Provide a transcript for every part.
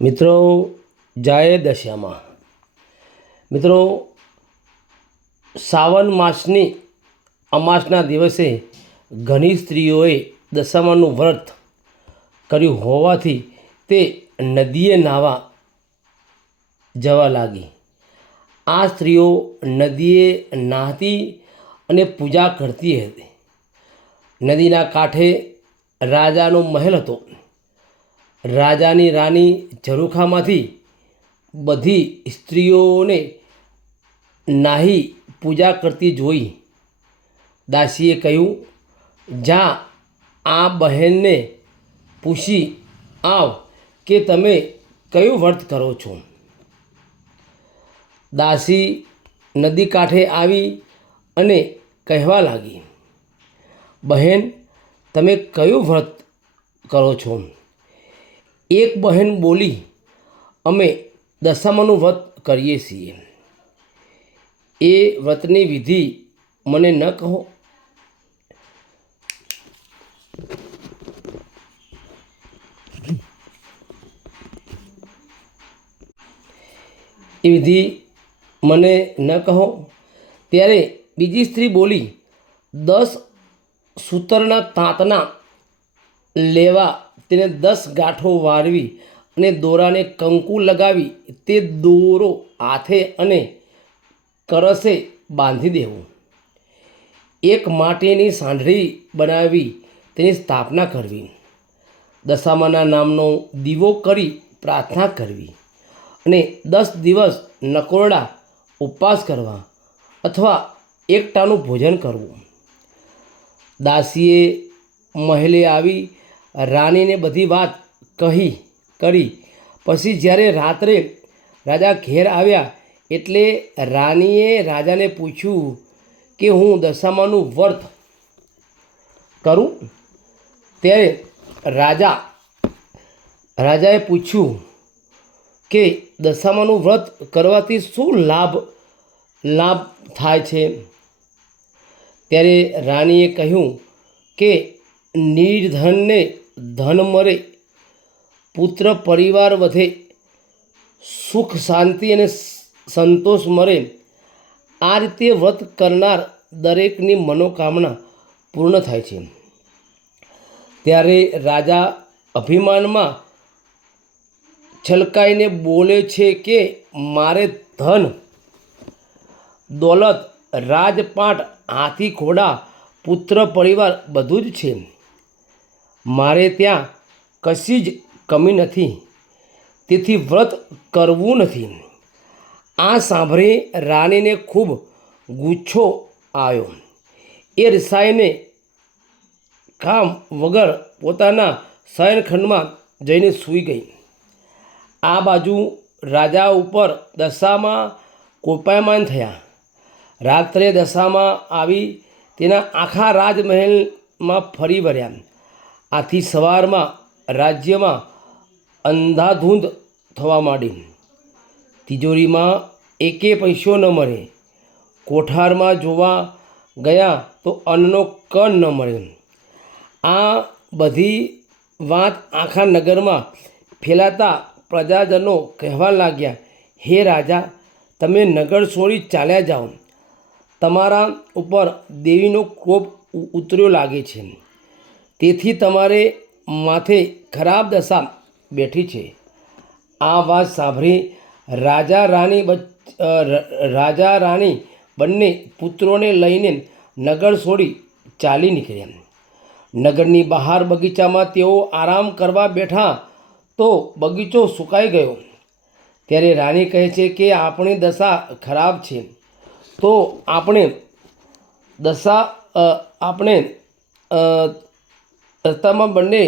મિત્રો, જાય દશામાં. મિત્રો, શ્રાવણ માસની અમાસના દિવસે ઘણી સ્ત્રીઓએ દશામાનું વ્રત કર્યું હોવાથી તે નદીએ નાહવા જવા લાગી. આ સ્ત્રીઓ નદીએ નાહતી અને પૂજા કરતી હતી. નદીના કાંઠે રાજાનો મહેલ હતો. રાજાની રાણી ઝરૂખામાંથી બધી સ્ત્રીઓને નાહી પૂજા કરતી જોઈ દાસીએ કહ્યું, જા આ બહેનને પૂછી આવ કે તમે કયું વ્રત કરો છો. દાસી નદી કાંઠે આવી અને કહેવા લાગી, બહેન, તમે કયું વ્રત કરો છો? એક બહેન બોલી, અમે દશામાનું વ્રત કરીએ છીએ. એ વ્રતની વિધિ મને ન કહો. એ વિધિ મને ન કહો. ત્યારે બીજી સ્ત્રી બોલી, 10 સૂતરના તાંતણા લેવા, તેને 10 ગાંઠો વાળવી અને દોરાને કંકુ લગાવી તે દોરો હાથે અને કરસે બાંધી દેવું. એક માટીની સાંઢળી બનાવી તેની સ્થાપના કરવી. દશામાના નામનો દીવો કરી પ્રાર્થના કરવી અને 10 દિવસ નકોરડા ઉપવાસ કરવા અથવા એકટાણું ભોજન કરવું. દાસીએ મહેલે આવી રાણીને બધી વાત કરી. પછી જ્યારે રાત્રે રાજા ઘેર આવ્યા એટલે રાણીએ રાજાને પૂછ્યું કે હું દશામાનું વ્રત કરું? ત્યારે રાજાએ પૂછ્યું કે દશામાનું વ્રત કરવાથી શું લાભ થાય છે? ત્યારે રાણીએ કહ્યું કે નિર્ધનને ધન મળે, પુત્ર પરિવાર વધે, સુખ શાંતિ અને સંતોષ મળે. આ રીતે વ્રત કરનાર દરેકની મનોકામના પૂર્ણ થાય છે. ત્યારે રાજા અભિમાનમાં છલકાઈને બોલે છે કે મારે ધન દોલત, રાજપાટ, હાથી ઘોડા, પુત્ર પરિવાર બધું જ છે. મારે ત્યાં કશી જ કમી નથી, તેથી વ્રત કરવું નથી. આ સાંભળી રાણીને ખૂબ ગુસ્સો આવ્યો. એ રિસાઈને કામ વગર પોતાના શયનખંડમાં જઈને સૂઈ ગઈ. આ બાજુ રાજા ઉપર દશામાં કોપાયમાન થયા. રાત્રે દશામાં આવી તેના આખા રાજમહેલમાં ફરી વળ્યા. આથી સવારમાં રાજ્યમાં અંધાધૂંધ થવા માંડી. તિજોરીમાં એકે પૈસો ન મળે. કોઠારમાં જોવા ગયા તો અન્નનો કણ ન મળે. આ બધી વાત આખા નગરમાં ફેલાતા પ્રજાજનો કહેવા લાગ્યા, હે રાજા, તમે નગર છોડી ચાલ્યા જાઓ. તમારા ઉપર દેવીનો કોપ ઉતર્યો લાગે છે, તેથી તમારે માથે ખરાબ દશા બેઠી છે. આ વાત સાંભળી રાજા રાણી બંને પુત્રોને લઈને નગર છોડી ચાલી નીકળ્યા. નગરની બહાર બગીચામાં તેઓ આરામ કરવા બેઠા તો બગીચો સુકાઈ ગયો. ત્યારે રાણી કહે છે કે આપણી દશા ખરાબ છે, તો આપણે રસ્તામાં બંને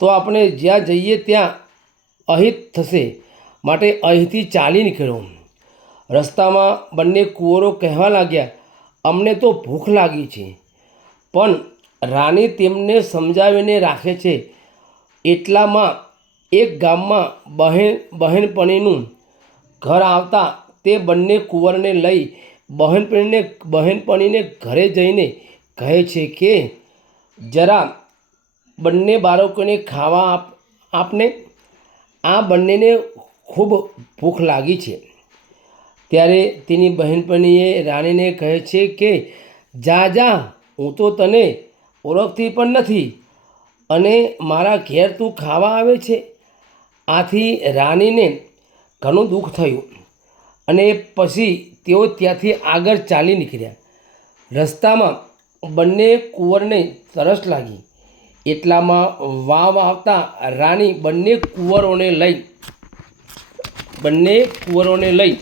તો આપણે જ્યાં જઈએ ત્યાં અહિત થશે, માટે અહીંથી ચાલી નીકળ્યો. રસ્તામાં બંને કુંવરો કહેવા લાગ્યા, અમને તો ભૂખ લાગી છે. પણ રાણી તેમને સમજાવીને રાખે છે. એટલામાં એક ગામમાં બહેનપણીનું ઘર આવતા તે બંને કુંવરને લઈ બહેનપણીને ઘરે જઈને કહે છે કે જરા બંને બાળકોને ખાવા આપને. આ બંનેને ખૂબ ભૂખ લાગી છે. ત્યારે તેની બહેનપણીએ રાણીને કહે છે કે જા જા, હું તો તને ઓળખતી પણ નથી અને મારા ઘેર તું ખાવા આવે છે. આથી રાણીને ઘણું દુઃખ થયું અને પછી તેઓ ત્યાંથી આગળ ચાલી નીકળ્યા. રસ્તામાં બંને કુંવરને તરસ લાગી. એટલામાં વાવ આવતા રાણી બંને કુંવરોને લઈ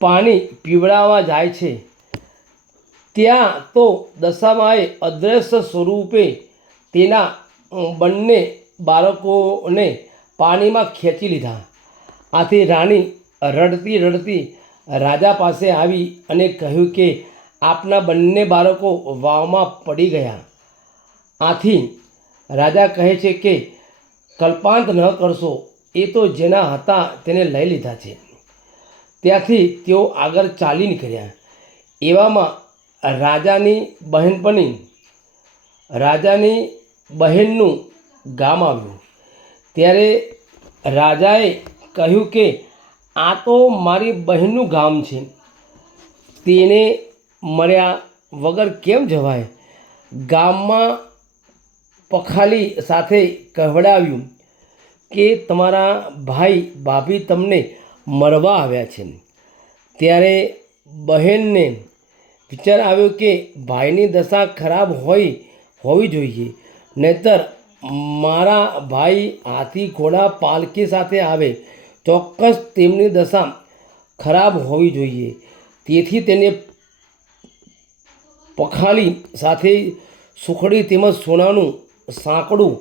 પાણી પીવડાવવા જાય છે. ત્યાં તો દશામાએ અદૃશ્ય સ્વરૂપે તેના બંને બાળકોને પાણીમાં ખેંચી લીધા. આથી રાણી રડતી રડતી રાજા પાસે આવી અને કહ્યું કે આપના બંને બાળકો વાવમાં પડી ગયા. આથી રાજા કહે છે કે કલ્પાંત ન કરશો, એ તો જેના હતા તેને લઈ લીધા છે. ત્યાંથી તેઓ આગળ ચાલી નીકળ્યા. એવામાં રાજાની બહેનનું ગામ આવ્યું. ત્યારે રાજાએ કહ્યું કે આ તો મારી બહેનનું ગામ છે, તેને મળ્યા વગર કેમ જવાય. ગામમાં પખાલી સાથે કહેવડાવ્યું કે તમારા ભાઈ ભાભી તમને મળવા આવ્યા છે. ત્યારે બહેનને વિચાર આવ્યો કે ભાઈની દશા ખરાબ હોવી જોઈએ, નહીંતર મારા ભાઈ હાથી ઘોડા પાલકી સાથે આવે, ચોક્કસ તેમની દશા ખરાબ હોવી જોઈએ. તેથી તેને પખાલી સાથે સુખડી તેમજ સોનાનું સાંકડું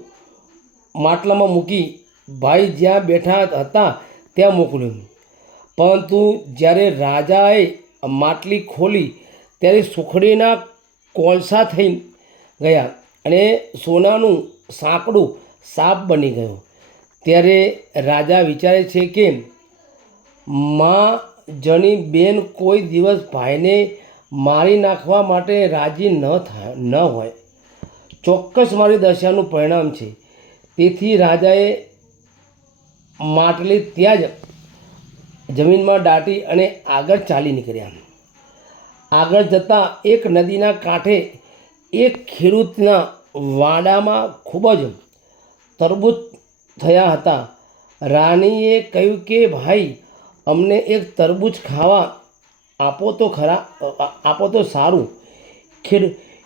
માટલામાં મૂકી ભાઈ જ્યાં બેઠા હતા ત્યાં મોકલ્યું. પરંતુ જ્યારે રાજાએ માટલી ખોલી ત્યારે સુખડીના કોલસા થઈ ગયા અને સોનાનું સાંકડું સાપ બની ગયું. ત્યારે રાજા વિચારે છે કે માં જણી બેન કોઈ દિવસ ભાઈને મારી નાખવા માટે રાજી ન હોય. ચોક્કસ મારી દશાનું પરિણામ છે. તેથી રાજાએ માટલી ત્યાં જ જમીનમાં દાટી અને આગળ ચાલી નીકળ્યા. આગળ જતાં એક નદીના કાંઠે એક ખેડૂતના વાડામાં ખૂબ જ તરબૂચ થયા હતા. રાણીએ કહ્યું કે ભાઈ, અમને એક તરબૂચ ખાવા આપો તો સારું.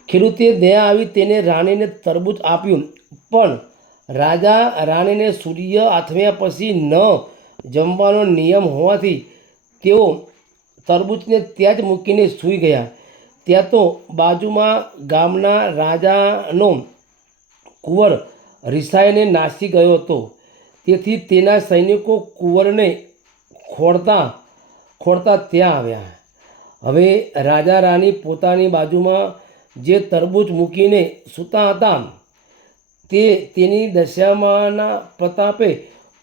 ખેડૂતે દયા આવી તેને રાણીને તરબૂચ આપ્યું. પણ રાજા રાણીને સૂર્ય આથમ્યા પછી ન જમવાનો નિયમ હોવાથી તેઓ તરબૂચને ત્યાં જ મૂકીને સૂઈ ગયા. ત્યાં તો બાજુમાં ગામના રાજાનો કુંવર રિસાઈને નાસી ગયો હતો. તેથી તેના સૈનિકો કુંવરને ખોળતા ત્યાં આવ્યા. હવે રાજા રાણી પોતાની બાજુમાં જે તરબૂચ મૂકીને સૂતા હતા તે તેની દશામાના પ્રતાપે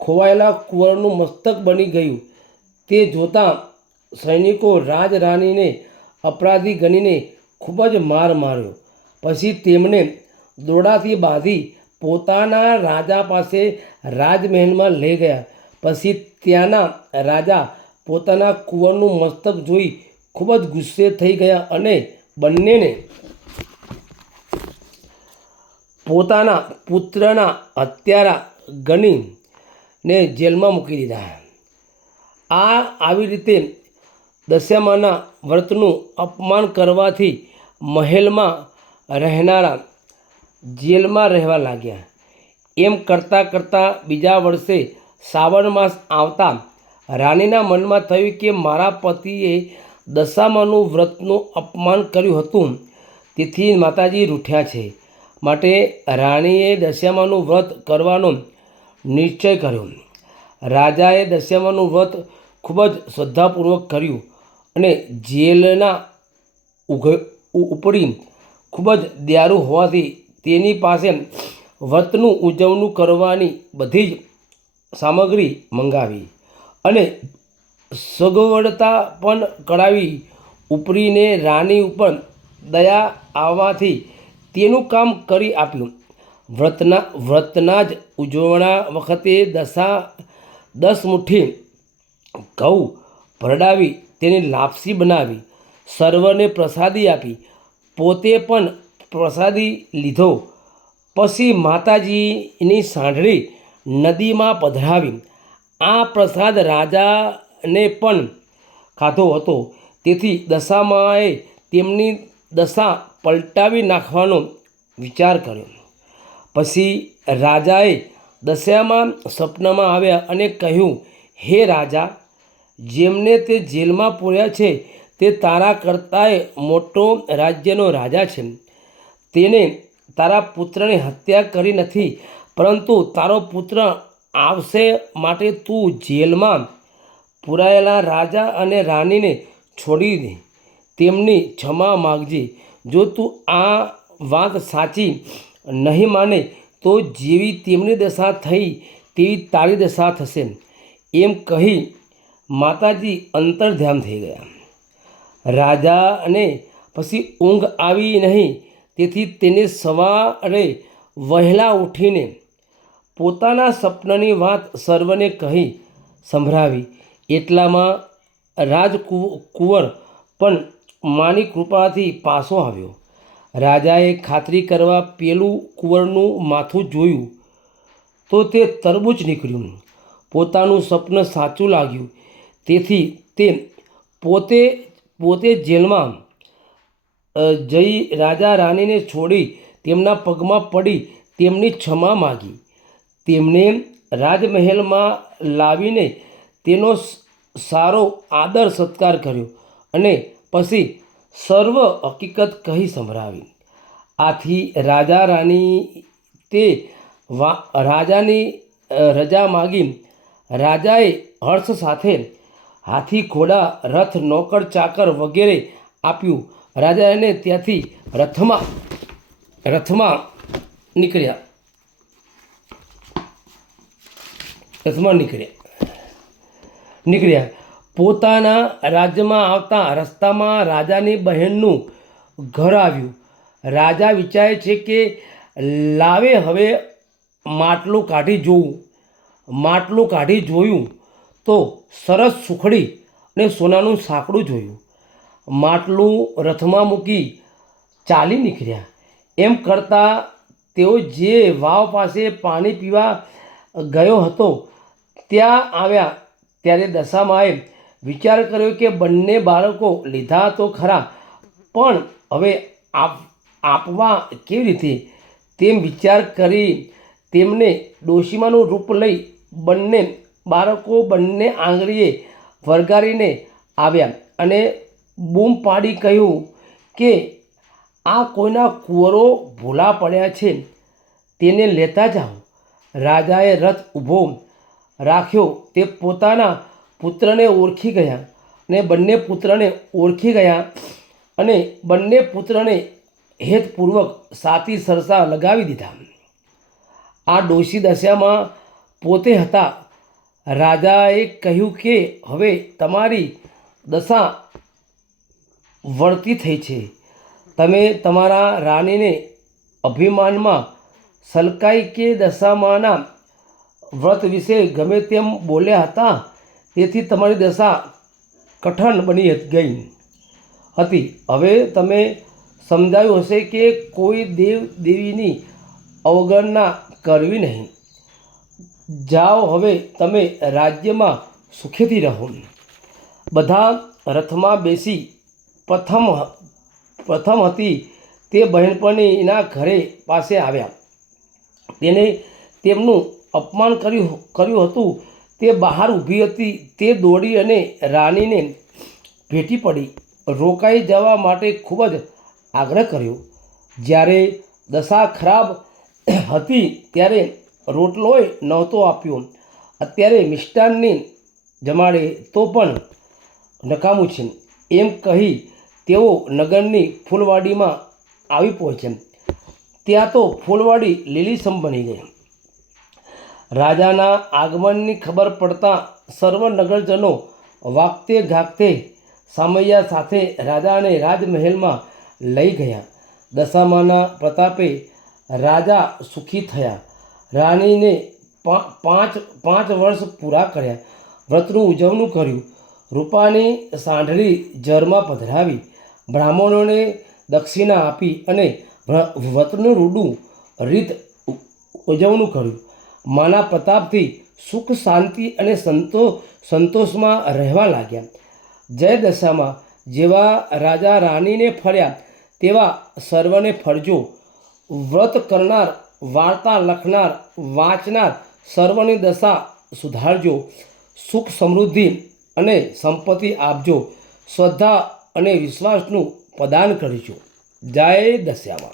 ખોવાયેલા કુંવરનું મસ્તક બની ગયું. તે જોતાં સૈનિકો રાણીને અપરાધી ગણીને ખૂબ જ માર માર્યો. પછી તેમને દોરડાથી બાંધી પોતાના રાજા પાસે રાજમહેલમાં લઈ ગયા. પછી ત્યાંના રાજા પોતાના કુંવરનું મસ્તક જોઈ ખૂબ જ ગુસ્સે થઈ ગયા અને બંનેને પોતાના પુત્રના હત્યારા ગણીને જેલમાં મૂકી દીધા. આવી રીતે દશામાના વ્રતનું અપમાન કરવાથી મહેલમાં રહેનારા જેલમાં રહેવા લાગ્યા. એમ કરતાં કરતાં બીજા વર્ષે શ્રાવણ માસ આવતા રાણીના મનમાં થયું કે મારા પતિએ દશામાનું વ્રતનું અપમાન કર્યું હતું, તેથી માતાજી રૂઠ્યા છે. માટે રાણીએ દશામાનું વ્રત કરવાનો નિશ્ચય કર્યો. રાજાએ દશામાનું વ્રત ખૂબ જ શ્રદ્ધાપૂર્વક કર્યું અને જેલના ઉપરી ખૂબ જ દયાળુ હોવાથી તેની પાસે વ્રતનું ઉજવણું કરવાની બધી જ સામગ્રી મંગાવી અને સગવડતા પણ કરાવી. ઉપરીને રાણી ઉપર દયા આવવાથી તેનું કામ કરી આપ્યું. વ્રતના જ ઉજવણા વખતે 10 મુઠ્ઠી ઘઉં ભરડાવી તેની લાપસી બનાવી સર્વને પ્રસાદી આપી, પોતે પણ પ્રસાદી લીધો. પછી માતાજીની સાંઢળી નદીમાં પધરાવી. આ પ્રસાદ રાજાને પણ ખાધો હતો. તેથી દશામાએ તેમની દશા પલટાવી નાખવાનો વિચાર કર્યો. પછી રાજાએ દશામાં સપનામાં આવ્યા અને કહ્યું, હે રાજા, જેમને તે જેલમાં પૂર્યા છે તે તારા કરતાંય મોટો રાજ્યનો રાજા છે. તેને તારા પુત્રની હત્યા કરી નથી, પરંતુ તારો પુત્ર આવશે માટે તું જેલમાં પૂરાયેલા રાજા અને રાણીને છોડી દે. તેમની ક્ષમા માગજે. જો તું આ વાત સાચી નહીં માને તો જેવી તેમની દશા થઈ તેવી તારી દશા થશે. એમ કહી માતાજી અંતર્ધ્યાન થઈ ગયા. રાજાને પછી ઊંઘ આવી નહીં, તેથી તેને સવારે વહેલા ઉઠીને પોતાના સપનાની વાત સર્વને કહી સંભળાવી. એટલામાં રાજકુંવર પણ માની કૃપાથી પાછો આવ્યો. રાજાએ ખાતરી કરવા પેલું કુંવરનું માથું જોયું તો તે તરબૂચ નીકળ્યું. પોતાનું સપનું સાચું લાગ્યું, તેથી તે પોતે જેલમાં જઈ રાજા રાણીને છોડી તેમના પગમાં પડી તેમની ક્ષમા માગી. તેમને રાજમહેલમાં લાવીને તેનો સારો આદર સત્કાર કર્યો અને પછી સર્વ હકીકત કહી સંભળાવી. આથી રાજા રાણી તે રાજાની રજા માગી. રાજાએ હર્ષ સાથે હાથી, ઘોડા, રથ, નોકર, ચાકર વગેરે આપ્યું. રાજાને ત્યાંથી રથમાં નીકળ્યા. પોતાના રાજ્યમાં આવતા રસ્તામાં રાજાની બહેનનું ઘર આવ્યું. રાજા વિચારે છે કે લાવે હવે માટલું કાઢી જોયું તો સરસ સુખડી અને સોનાનું સાંકડું જોયું. માટલું રથમાં મૂકી ચાલી નીકળ્યા. એમ કરતાં તેઓ જે વાવ પાસે પાણી પીવા ગયો હતો ત્યાં આવ્યા. ત્યારે દશામાએ વિચાર કર્યો કે બંને બાળકો લીધા તો ખરા, પણ હવે આપવા કેવી રીતે? તેમ વિચાર કરી તેમને ડોશીમાનું રૂપ લઈ બંને બાળકો બંને આંગળીએ વળગારીને આવ્યા અને બૂમ પાડી કહ્યું કે આ કોઈના કુંવરો ભૂલા પડ્યા છે, તેને લેતા જાઓ. રાજાએ રથ ઊભો રાખ્યો. તે પોતાના પુત્રને ઓળખી ગયા અને બંને પુત્રને હેતપૂર્વક સાતી સરસા લગાવી દીધા. આ ડોશી દશામાં પોતે હતા. રાજાએ કહ્યું કે હવે તમારી દશા વળતી થઈ છે. તમે તમારા રાણીને અભિમાનમાં સલકાઈ કે દશામાના વ્રત વિશે ગમે તેમ બોલ્યા હતા, તેથી તમારી દશા કઠણ બની ગઈ હતી. હવે તમે સમજાયું હશે કે કોઈ દેવ દેવીની અવગણના કરવી નહીં. જાઓ, હવે તમે રાજ્યમાં સુખેથી રહો. બધા રથમાં બેસી પ્રથમ હતી તે બહેનપણીના ઘરે પાસે આવ્યા. તેને તેમનું અપમાન કર્યું હતું તે બહાર ઊભી હતી. તે દોડી અને રાણીને ભેટી પડી રોકાઈ જવા માટે ખૂબ જ આગ્રહ કર્યો. જ્યારે દશા ખરાબ હતી ત્યારે રોટલોય નહોતો આપ્યો. અત્યારે મિષ્ટાનની જમાડે તો પણ નકામું છે. એમ કહી તેઓ નગરની ફૂલવાડીમાં આવી પહોંચ્યા. ત્યાં તો ફૂલવાડી લીલીછમ બની ગઈ. રાજાના આગમનની ખબર પડતાં સર્વ નગરજનો વાગતે ગાગતે સામૈયા સાથે રાજાને રાજમહેલમાં લઈ ગયા. દશામાના પ્રતાપે રાજા સુખી થયા. રાણીને પાંચ વર્ષ પૂરા કર્યા. વ્રતનું ઉજવણું કર્યું. રૂપાની સાંઢળી જરમાં પધરાવી. બ્રાહ્મણોને દક્ષિણા આપી અને વ્રતનું રૂડું રીત ઉજવણું કર્યું. માના પ્રતાપથી સુખ શાંતિ અને સંતોષમાં રહેવા લાગ્યા. જય દશામાં જેવા રાજા રાણીને ફળ્યા તેવા સર્વને ફળજો. વ્રત કરનાર, વાર્તા લખનાર, વાંચનાર સર્વની દશા સુધારજો. સુખ સમૃદ્ધિ અને સંપત્તિ આપજો. શ્રદ્ધા અને વિશ્વાસનું પ્રદાન કરજો. જય દશામાં.